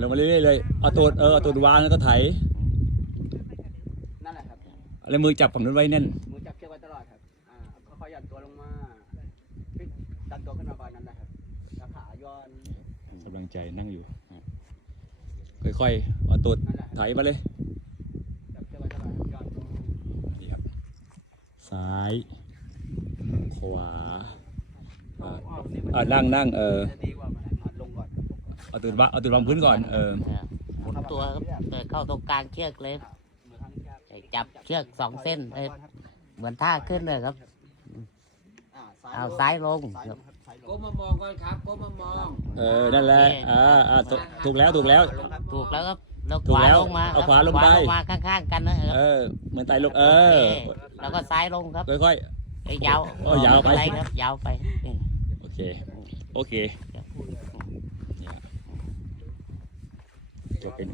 ลงมาเรื่อยๆเลยเอาตูดวางแล้วก็ไถนั่นแหละครับแล้วมือจับฝั่งนู้นไว้แน่นมือจับเชือกไว้ตลอดครับค่อยๆหย่อนตัวลงมาพลิกดันตัวขึ้นมาก่อนนั่นแหละครับแล้วขาย้อนกำลังใจนั่งอยู่ค่อยๆเอาตูดไถมาเลยจับเชือกไว้ตลอดย้อนนี่ครับซ้ายขวานั่งดีกว่ามันลงก่อนเอาตูดวางพื้นก่อนหมุนตัวครับเข้าตรงกลางเชือกเลยจับเชือก2 เส้นเหมือนท่าขึ้นเลยครับเอาซ้ายลงก้มมามองก่อนครับก้มมามองนั่นแหละถูกแล้วถูกแล้วครับแล้วขวาลงมาเอาขวาลงไปข้างๆกันนะครับเหมือนไต่ลงแล้วก็ซ้ายลงครับค่อยยาวๆยาวไปครับยาวไปโอเคจบเป็น